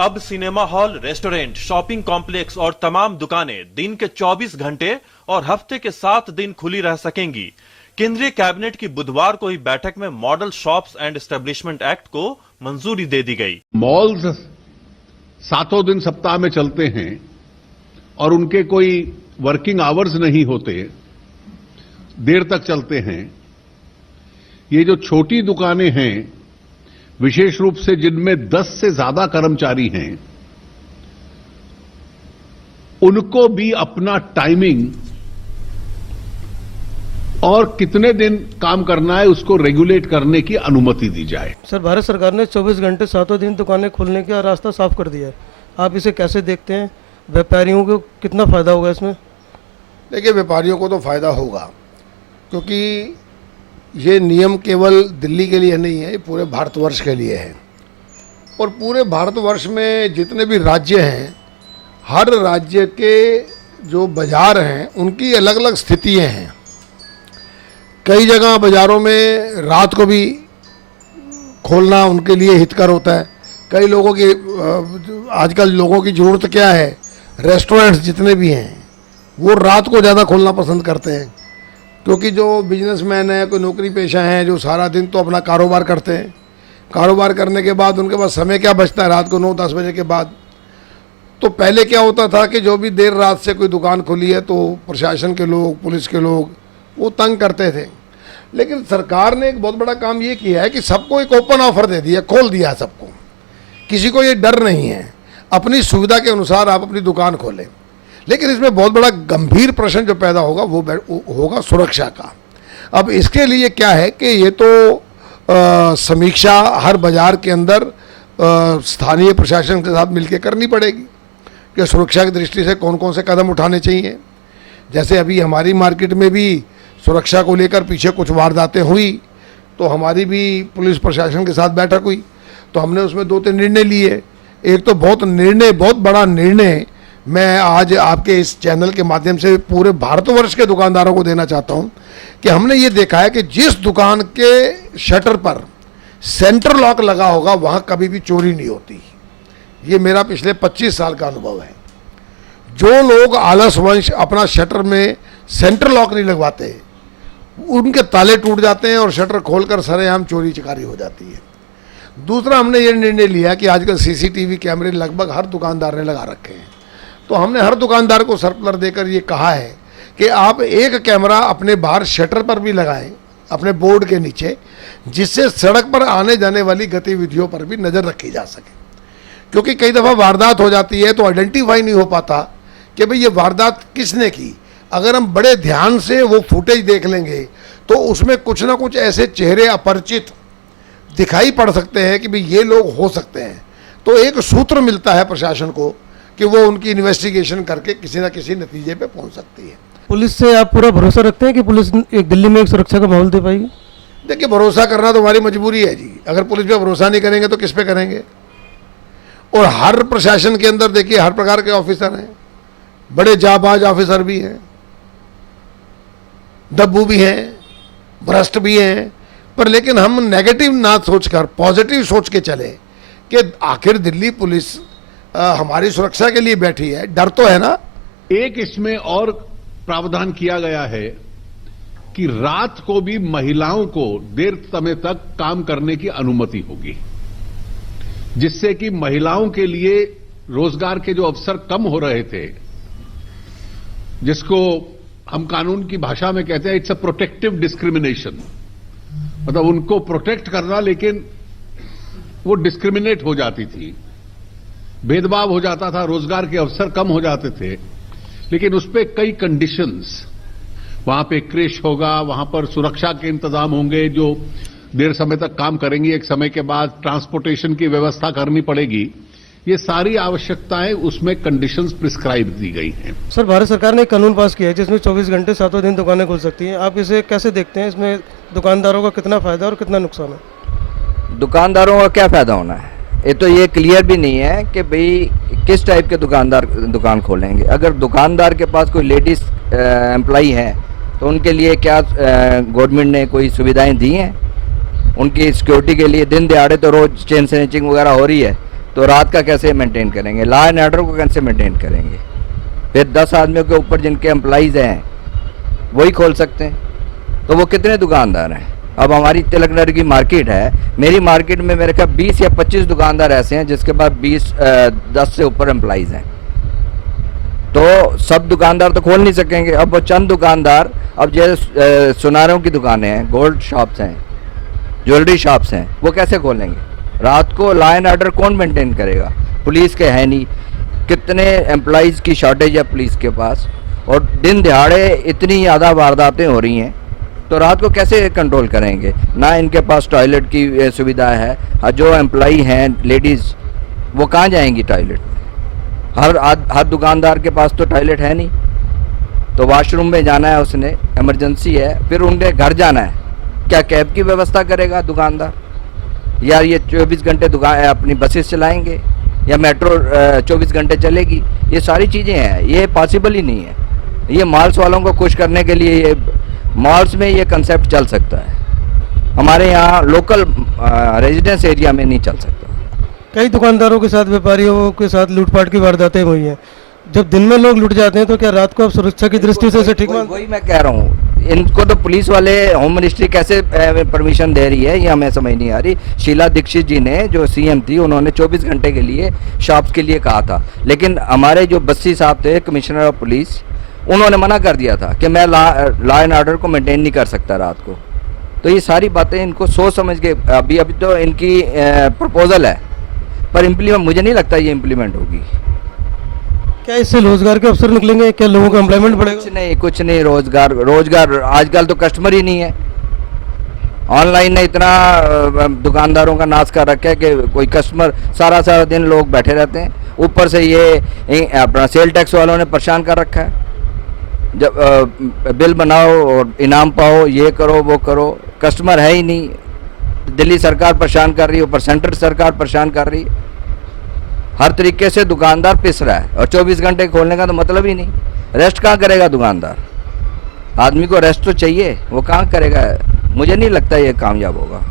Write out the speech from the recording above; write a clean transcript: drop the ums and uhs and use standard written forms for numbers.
अब cinema hall, restaurant, shopping complex और तमाम दुकानें दिन के 24 घंटे और हफ्ते के 7 दिन खुली रह सकेंगी। केंद्रीय कैबिनेट की बुधवार को हुई बैठक में model shops and establishment act को मंजूरी दे दी गई। मॉल्स 7 दिन सप्ताह में चलते हैं और उनके कोई वर्किंग आवर्स नहीं होते, देर तक चलते हैं। ये जो छोटी दुकानें हैं, विशेष रूप से जिनमें 10 से ज्यादा कर्मचारी हैं, उनको भी अपना टाइमिंग और कितने दिन काम करना है उसको रेगुलेट करने की अनुमति दी जाए। सर, भारत सरकार ने 24 घंटे 7 दिन दुकानें खोलने का रास्ता साफ कर दिया है। आप इसे कैसे देखते हैं? व्यापारियों को कितना फायदा होगा इसमें? देखिए, व्यापारियों को तो फायदा होगा, क्योंकि ये नियम केवल दिल्ली के लिए नहीं है, ये पूरे भारतवर्ष के लिए है। और पूरे भारतवर्ष में जितने भी राज्य हैं, हर राज्य के जो बाजार हैं उनकी अलग अलग स्थितियाँ हैं। कई जगह बाज़ारों में रात को भी खोलना उनके लिए हितकर होता है। कई लोगों की आजकल लोगों की ज़रूरत क्या है, रेस्टोरेंट्स जितने भी हैं वो रात को ज़्यादा खोलना पसंद करते हैं, क्योंकि जो बिजनेसमैन है, कोई नौकरी पेशा हैं, जो सारा दिन तो अपना कारोबार करते हैं, कारोबार करने के बाद उनके पास समय क्या बचता है रात को 9-10 बजे के बाद। तो पहले क्या होता था कि जो भी देर रात से कोई दुकान खुली है तो प्रशासन के लोग, पुलिस के लोग वो तंग करते थे। लेकिन सरकार ने एक बहुत बड़ा काम ये किया है कि सबको एक ओपन ऑफर दे दिया, खोल दिया सबको। किसी को ये डर नहीं है, अपनी सुविधा के अनुसार आप अपनी दुकान खोलें। लेकिन इसमें बहुत बड़ा गंभीर प्रश्न जो पैदा होगा वो होगा सुरक्षा का। अब इसके लिए क्या है कि ये तो समीक्षा हर बाज़ार के अंदर स्थानीय प्रशासन के साथ मिलकर करनी पड़ेगी कि सुरक्षा की दृष्टि से कौन कौन से कदम उठाने चाहिए। जैसे अभी हमारी मार्केट में भी सुरक्षा को लेकर पीछे कुछ वारदातें हुई, तो हमारी भी पुलिस प्रशासन के साथ बैठक हुई, तो हमने उसमें 2-3 निर्णय लिए। एक तो बहुत बड़ा निर्णय मैं आज आपके इस चैनल के माध्यम से पूरे भारतवर्ष के दुकानदारों को देना चाहता हूं कि हमने ये देखा है कि जिस दुकान के शटर पर सेंटर लॉक लगा होगा वहां कभी भी चोरी नहीं होती। ये मेरा पिछले 25 साल का अनुभव है। जो लोग आलसवंश अपना शटर में सेंटर लॉक नहीं लगवाते, उनके ताले टूट जाते हैं और शटर खोलकर सरेआम चोरी चकारी हो जाती है। दूसरा, हमने ये निर्णय लिया कि आजकल सीसीटीवी कैमरे लगभग हर दुकानदार ने लगा रखे हैं, तो हमने हर दुकानदार को सर्कुलर देकर ये कहा है कि आप एक कैमरा अपने बाहर शटर पर भी लगाएं, अपने बोर्ड के नीचे, जिससे सड़क पर आने जाने वाली गतिविधियों पर भी नज़र रखी जा सके। क्योंकि कई दफ़ा वारदात हो जाती है तो आइडेंटिफाई नहीं हो पाता कि भाई ये वारदात किसने की। अगर हम बड़े ध्यान से वो फुटेज देख लेंगे तो उसमें कुछ ना कुछ ऐसे चेहरे अपरिचित दिखाई पड़ सकते हैं कि भाई ये लोग हो सकते हैं। तो एक सूत्र मिलता है प्रशासन को कि वो उनकी इन्वेस्टिगेशन करके किसी ना किसी नतीजे पे पहुंच सकती है। पुलिस से आप पूरा भरोसा रखते हैं कि पुलिस एक दिल्ली में एक सुरक्षा का माहौल दे पाएगी? देखिए, भरोसा करना तो हमारी मजबूरी है जी। अगर पुलिस पे भरोसा नहीं करेंगे तो किस पे करेंगे? और हर प्रशासन के अंदर देखिए हर प्रकार के ऑफिसर हैं, बड़े जाबाज ऑफिसर भी हैं, दब्बू भी हैं, भ्रष्ट भी हैं, पर लेकिन हम नेगेटिव ना सोचकर पॉजिटिव सोच के चले कि आखिर दिल्ली पुलिस हमारी सुरक्षा के लिए बैठी है, डर तो है ना। एक इसमें और प्रावधान किया गया है कि रात को भी महिलाओं को देर समय तक काम करने की अनुमति होगी, जिससे कि महिलाओं के लिए रोजगार के जो अवसर कम हो रहे थे, जिसको हम कानून की भाषा में कहते हैं इट्स अ प्रोटेक्टिव डिस्क्रिमिनेशन, मतलब उनको प्रोटेक्ट करना, लेकिन वो डिस्क्रिमिनेट हो जाती थी, भेदभाव हो जाता था, रोजगार के अवसर कम हो जाते थे। लेकिन उस पर कई कंडीशंस, वहां पे क्रेश होगा, वहां पर सुरक्षा के इंतजाम होंगे, जो देर समय तक काम करेंगी, एक समय के बाद ट्रांसपोर्टेशन की व्यवस्था करनी पड़ेगी। ये सारी आवश्यकताएं उसमें कंडीशंस प्रिस्क्राइब दी गई हैं। सर, भारत सरकार ने एक कानून पास किया है जिसमें 24 घंटे 7 दिन दुकानें खुल सकती हैं। आप इसे कैसे देखते हैं? इसमें दुकानदारों का कितना फायदा और कितना नुकसान है? दुकानदारों का क्या फायदा होना है? ये तो ये क्लियर भी नहीं है कि भाई किस टाइप के दुकानदार दुकान खोलेंगे। अगर दुकानदार के पास कोई लेडीज एम्प्लॉई है तो उनके लिए क्या गवर्नमेंट ने कोई सुविधाएं दी हैं? उनकी सिक्योरिटी के लिए दिन दिहाड़े तो रोज चेन स्नैचिंग वगैरह हो रही है, तो तो रात का कैसे मेंटेन करेंगे? लॉ एंड ऑर्डर को कैसे मेंटेन करेंगे? फिर 10 आदमियों के ऊपर जिनके एम्प्लॉइज हैं वही खोल सकते हैं, तो वो कितने दुकानदार हैं? अब हमारी तिलक नगर की मार्केट है, मेरी मार्केट में मेरे ख्याल 20 या 25 दुकानदार ऐसे हैं जिसके पास 10 से ऊपर एम्प्लॉइज हैं। तो सब दुकानदार तो खोल नहीं सकेंगे। अब वो चंद दुकानदार, अब जैसे सुनारों की दुकानें हैं, गोल्ड शॉप्स हैं, ज्वेलरी शॉप्स हैं, वो कैसे खोलेंगे? रात को लॉ एंड ऑर्डर कौन मेंटेन करेगा? पुलिस के है नहीं, कितने एम्प्लॉइज़ की शॉर्टेज है पुलिस के पास, और दिन दिहाड़े इतनी ज़्यादा वारदातें हो रही हैं, तो रात को कैसे कंट्रोल करेंगे? ना इनके पास टॉयलेट की सुविधा है, जो एम्प्लॉई हैं लेडीज़ वो कहाँ जाएंगी टॉयलेट? हर दुकानदार के पास तो टॉयलेट है नहीं, तो वॉशरूम में जाना है उसने, इमरजेंसी है, फिर उनके घर जाना है, क्या कैब की व्यवस्था करेगा दुकानदार? यार ये 24 घंटे दुकान अपनी बसेस चलाएंगे या मेट्रो 24 घंटे चलेगी? ये सारी चीज़ें हैं, ये पॉसिबल ही नहीं है। ये मॉल्स वालों को खुश करने के लिए ये मॉल्स में ये कंसेप्ट चल सकता है, हमारे यहाँ लोकल रेजिडेंस एरिया में नहीं चल सकता। कई दुकानदारों के साथ, व्यापारियों के साथ लूटपाट की वारदातें हुई हैं। जब दिन में लोग लुट जाते हैं तो क्या रात को आप सुरक्षा की दृष्टि से इसे ठीक मानते हैं? वही मैं कह रहा हूँ, इनको तो पुलिस वाले, होम मिनिस्ट्री कैसे परमिशन दे रही है ये हमें समझ नहीं आ रही। शीला दीक्षित जी ने, जो सीएम थी, उन्होंने 24 घंटे के लिए शॉप्स के लिए कहा था, लेकिन हमारे जो बस्सी साहब थे, कमिश्नर ऑफ पुलिस, उन्होंने मना कर दिया था कि मैं लॉ एंड ऑर्डर को मेंटेन नहीं कर सकता रात को। तो ये सारी बातें इनको सोच समझ के, अभी तो इनकी प्रपोजल है, पर इम्प्लीमेंट मुझे नहीं लगता ये इम्प्लीमेंट होगी। क्या इससे रोजगार के अवसर निकलेंगे? क्या लोगों का एम्प्लॉयमेंट बढ़ेगा? कुछ नहीं, रोजगार आजकल तो कस्टमर ही नहीं है। ऑनलाइन ने इतना दुकानदारों का नाश कर रखा है कि कोई कस्टमर, सारा दिन लोग बैठे रहते हैं। ऊपर से ये अपना सेल टैक्स वालों ने परेशान कर रखा है, जब बिल बनाओ और इनाम पाओ, ये करो वो करो, कस्टमर है ही नहीं। दिल्ली सरकार परेशान कर रही है, ऊपर सेंट्रल सरकार परेशान कर रही है, हर तरीके से दुकानदार पिस रहा है। और 24 घंटे खोलने का तो मतलब ही नहीं। रेस्ट कहाँ करेगा दुकानदार? आदमी को रेस्ट तो चाहिए, वो कहाँ करेगा? मुझे नहीं लगता ये कामयाब होगा।